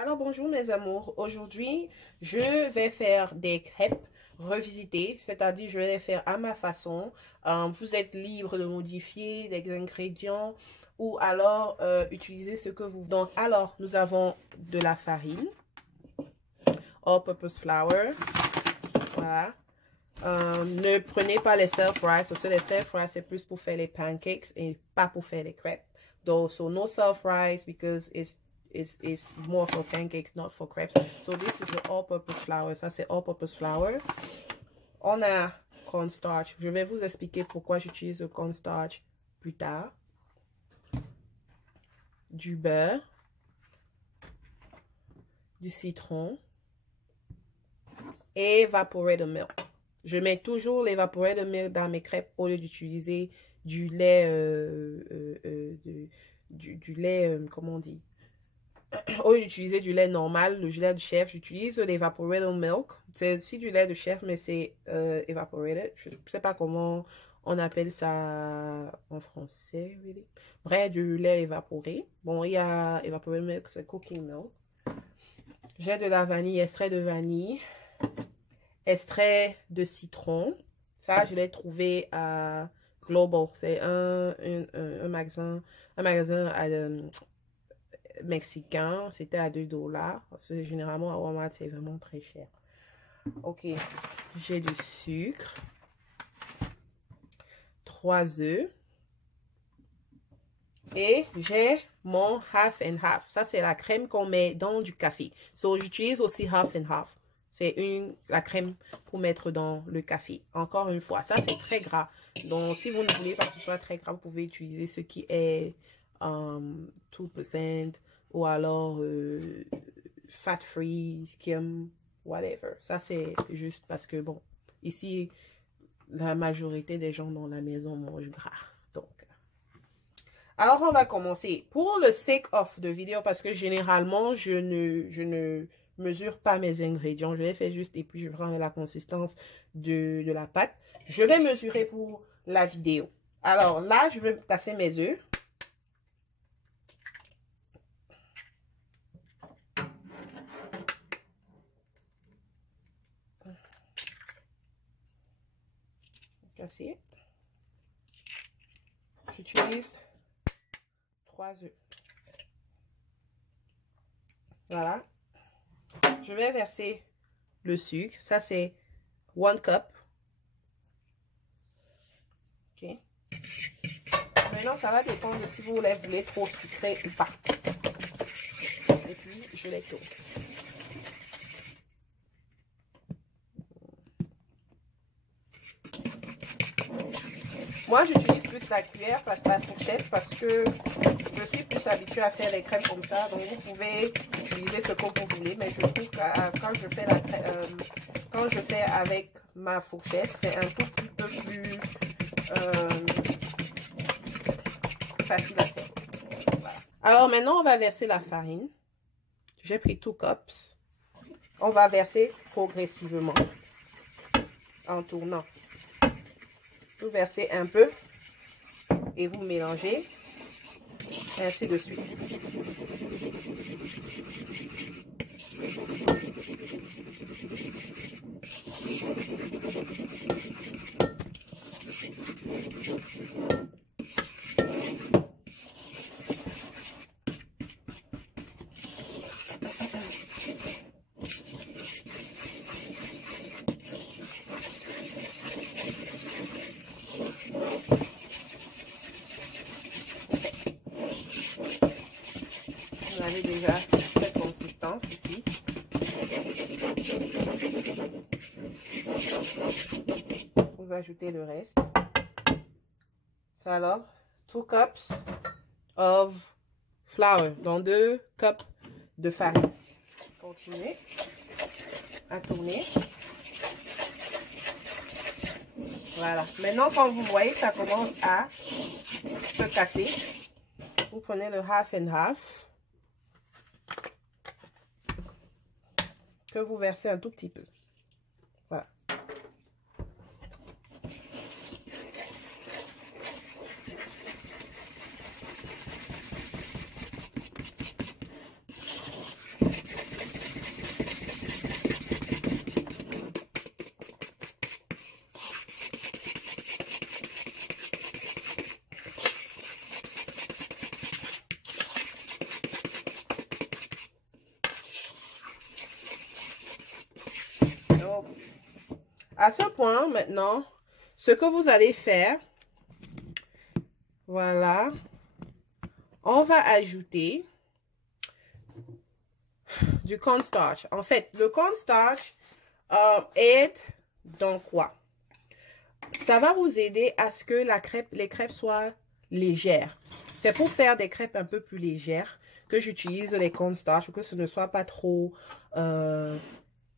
Alors bonjour mes amours, aujourd'hui je vais faire des crêpes revisitées, c'est-à-dire je vais les faire à ma façon. Vous êtes libre de modifier les ingrédients ou alors utiliser ce que vous... Donc alors nous avons de la farine, all-purpose flour, voilà. Ne prenez pas les self-rise parce que les self-rise c'est plus pour faire les pancakes et pas pour faire les crêpes. Donc so no self-rise because it's more for pancakes, not for crepes. So this is the all-purpose flour. Ça, c'est all-purpose flour. On a cornstarch. Je vais vous expliquer pourquoi j'utilise le cornstarch plus tard. Du beurre. Du citron. Et evaporated milk. Je mets toujours l'evaporated milk dans mes crêpes au lieu d'utiliser du lait, du lait, comment on dit? Au lieu d'utiliser du lait normal, le lait de chef, j'utilise l'evaporated milk. C'est aussi du lait de chef, mais c'est evaporated. Je ne sais pas comment on appelle ça en français. Really. Bref, du lait évaporé. Bon, il y a evaporated milk, c'est cooking milk. J'ai de la vanille, extrait de vanille, extrait de citron. Ça, je l'ai trouvé à Global. C'est un magasin mexicain, c'était à 2$, parce que généralement à Walmart c'est vraiment très cher. Ok, j'ai du sucre, 3 œufs et j'ai mon half and half. Ça c'est la crème qu'on met dans du café. So j'utilise aussi half and half. C'est la crème pour mettre dans le café. Encore une fois, ça c'est très gras. Donc si vous ne voulez pas que ce soit très gras, vous pouvez utiliser ce qui est 2% ou alors fat free, skim, whatever. Ça c'est juste parce que bon, ici la majorité des gens dans la maison mangent gras. Donc, alors on va commencer. Pour le sake of de vidéo, parce que généralement je ne mesure pas mes ingrédients, je les fais juste et puis je prends la consistance de la pâte. Je vais mesurer pour la vidéo. Alors là, je vais passer mes œufs. Casser. J'utilise 3 œufs. Voilà. Je vais verser le sucre. Ça, c'est 1 cup. Ok. Maintenant, ça va dépendre de si vous voulez trop sucré ou pas. Et puis, je les tourne. Moi, j'utilise plus la cuillère, la fourchette, parce que je suis plus habituée à faire les crèmes comme ça. Donc, vous pouvez utiliser ce que vous voulez. Mais je trouve que quand je fais avec ma fourchette, c'est un tout petit peu plus facile à faire. Voilà. Alors, maintenant, on va verser la farine. J'ai pris 2 cups. On va verser progressivement en tournant. Vous versez un peu et vous mélangez, ainsi de suite. Vous avez déjà cette consistance ici. Vous ajoutez le reste. Ça alors, 2 cups of flour, donc 2 cups de farine. Continuez à tourner. Voilà. Maintenant, quand vous voyez que ça commence à se casser, vous prenez le half and half. Que vous versez un tout petit peu. Voilà. À ce point, maintenant, ce que vous allez faire, voilà, on va ajouter du cornstarch. En fait, le cornstarch aide dans quoi? Ça va vous aider à ce que les crêpes soient légères. C'est pour faire des crêpes un peu plus légères que j'utilise les cornstarch pour que ce ne soit pas trop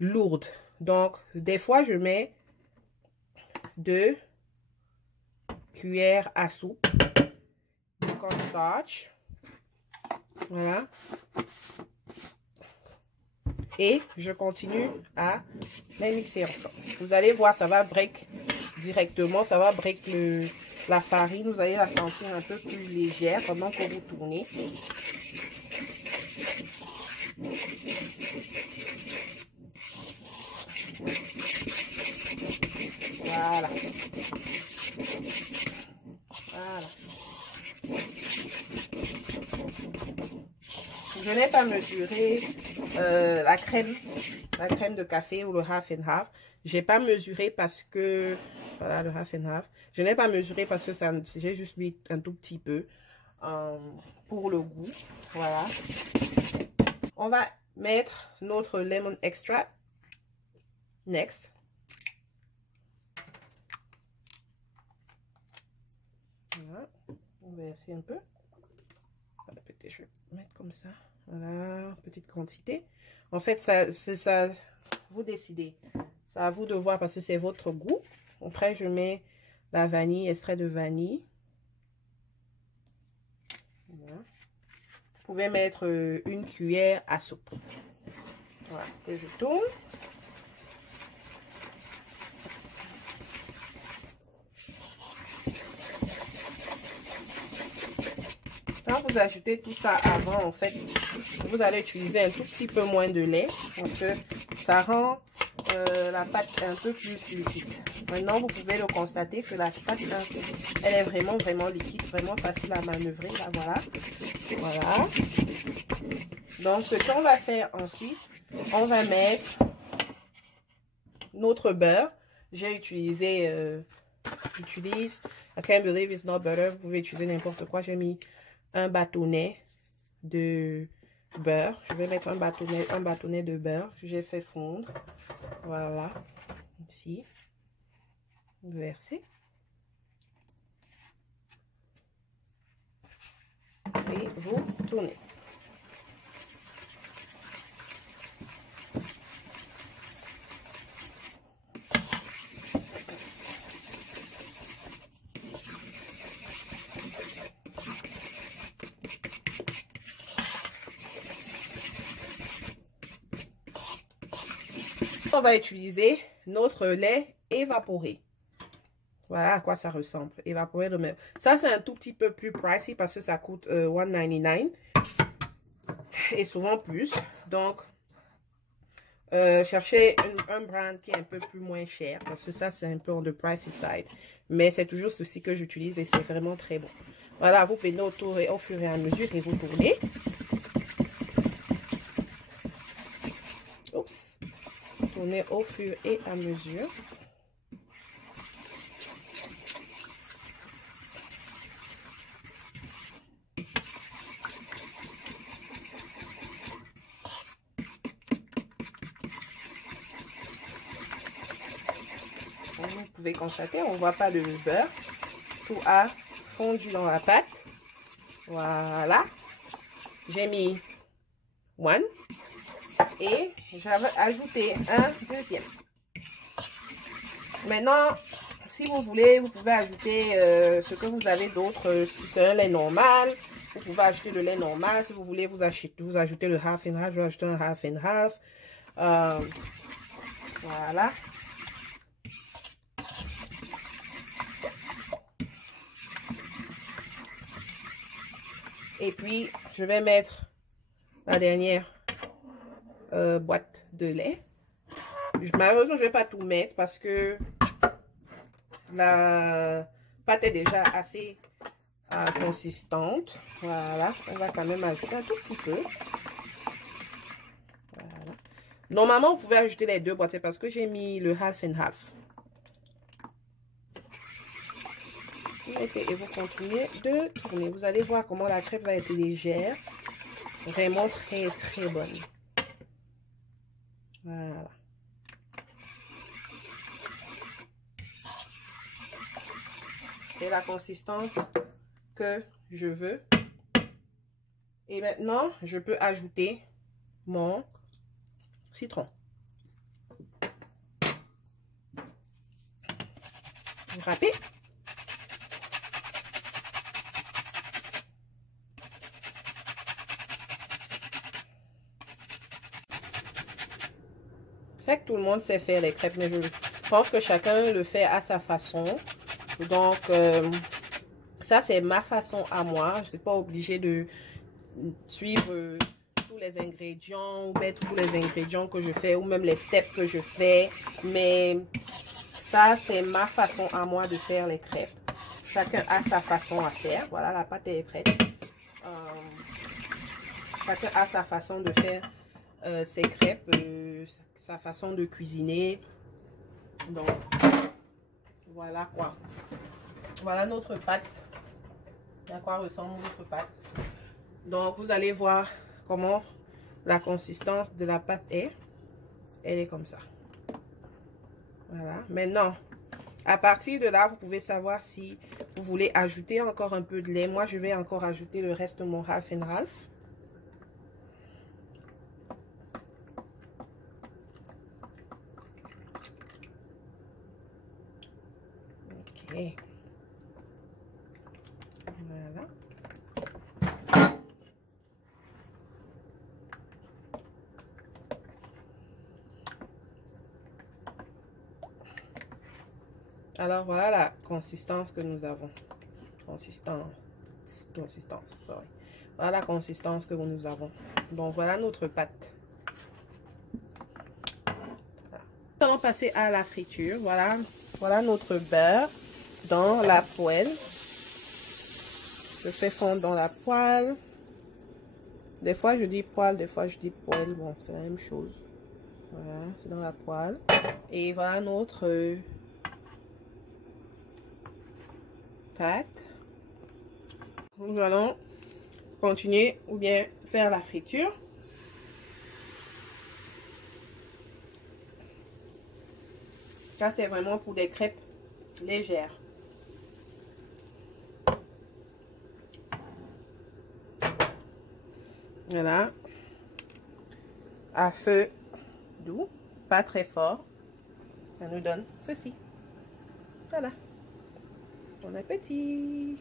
lourd. Donc, des fois, je mets 2 cuillères à soupe de cornstarch. Voilà. Et je continue à les mixer ensemble. Vous allez voir, ça va break directement. Ça va break la farine. Vous allez la sentir un peu plus légère pendant que vous tournez. Voilà. Voilà. Je n'ai pas mesuré la crème de café ou le half and half. J'ai pas mesuré parce que voilà le half and half. Je n'ai pas mesuré parce que j'ai juste mis un tout petit peu pour le goût. Voilà. On va mettre notre lemon extract. Next. Voilà. On va verser un peu. Voilà, peut-être je vais mettre comme ça. Voilà, petite quantité. En fait, ça, vous décidez. C'est à vous de voir parce que c'est votre goût. Après, je mets la vanille, extrait de vanille. Voilà. Vous pouvez mettre une cuillère à soupe. Voilà, que je tourne. Quand vous ajoutez tout ça avant, en fait, vous allez utiliser un tout petit peu moins de lait parce que ça rend la pâte un peu plus liquide. Maintenant, vous pouvez le constater que la pâte, elle est vraiment, vraiment liquide, vraiment facile à manœuvrer. Là, voilà. Voilà. Donc, ce qu'on va faire ensuite, on va mettre notre beurre. J'ai utilisé, I can't believe it's not butter. Vous pouvez utiliser n'importe quoi. J'ai mis un bâtonnet de beurre. Je vais mettre un bâtonnet de beurre. J'ai fait fondre. Voilà. Ici. Verser. Et vous tournez. On va utiliser notre lait évaporé. Voilà à quoi ça ressemble. Évaporé de milk. Ça, c'est un tout petit peu plus pricey parce que ça coûte $1.99 et souvent plus. Donc, cherchez un brand qui est un peu plus moins cher parce que ça, c'est un peu on the pricey side. Mais c'est toujours ceci que j'utilise et c'est vraiment très bon. Voilà, vous prenez au fur et à mesure et vous tournez. Oups. Tournez au fur et à mesure. Vous pouvez constater, on ne voit pas le beurre. Tout a fondu dans la pâte. Voilà. J'ai mis one. Et j'avais ajouté un deuxième. Maintenant, si vous voulez, vous pouvez ajouter ce que vous avez d'autre. Si c'est un lait normal, vous pouvez ajouter le lait normal. Si vous voulez, vous ajoutez le half and half. Je vais ajouter un half and half. Voilà. Et puis, je vais mettre la dernière boîte de lait. Malheureusement, je ne vais pas tout mettre parce que la pâte est déjà assez consistante. Voilà, on va quand même ajouter un tout petit peu. Voilà. Normalement, vous pouvez ajouter les deux boîtes, c'est parce que j'ai mis le half and half. Ok, et vous continuez de tourner. Vous allez voir comment la crêpe va être légère. Vraiment très, très bonne. Voilà. C'est la consistance que je veux. Et maintenant, je peux ajouter mon citron. Râpé. C'est que tout le monde sait faire les crêpes, mais je pense que chacun le fait à sa façon. Donc, ça, c'est ma façon à moi. Je ne suis pas obligée de suivre tous les ingrédients ou mettre tous les ingrédients que je fais ou même les steps que je fais. Mais ça, c'est ma façon à moi de faire les crêpes. Chacun a sa façon à faire. Voilà, la pâte est prête. Chacun a sa façon de faire ses crêpes, sa façon de cuisiner. Donc, voilà quoi. Voilà notre pâte. À quoi ressemble notre pâte. Donc, vous allez voir comment la consistance de la pâte est. Elle est comme ça. Voilà. Maintenant, à partir de là, vous pouvez savoir si vous voulez ajouter encore un peu de lait. Moi, je vais encore ajouter le reste de mon half and half. Ok. Voilà. Alors, voilà la consistance que nous avons. Consistance, sorry. Voilà la consistance que nous avons. Donc, voilà notre pâte. Voilà. Nous allons passer à la friture. Voilà, voilà notre beurre dans la poêle. Je fais fondre dans la poêle. Des fois, je dis poêle, des fois, je dis poêle. Bon, c'est la même chose. Voilà, c'est dans la poêle. Et voilà notre pâte. Nous allons continuer ou bien faire la friture. Ça, c'est vraiment pour des crêpes légères. Voilà. À feu doux, pas très fort. Ça nous donne ceci. Voilà. Bon appétit.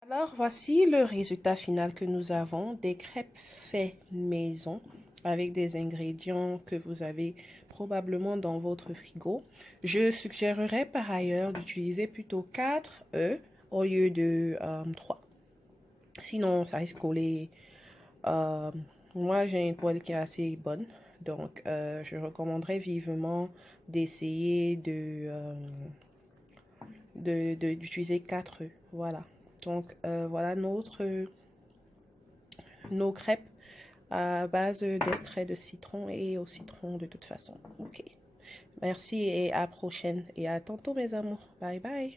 Alors, voici le résultat final que nous avons. Des crêpes faites maison avec des ingrédients que vous avez probablement dans votre frigo. Je suggérerais par ailleurs d'utiliser plutôt 4 œufs au lieu de 3. Sinon, ça risque de coller. Moi, j'ai une poêle qui est assez bonne. Donc, je recommanderais vivement d'essayer d'utiliser 4 œufs. Voilà. Donc, voilà nos crêpes à base d'extrait de citron et au citron de toute façon. Ok. Merci et à la prochaine. Et à tantôt, mes amours. Bye bye.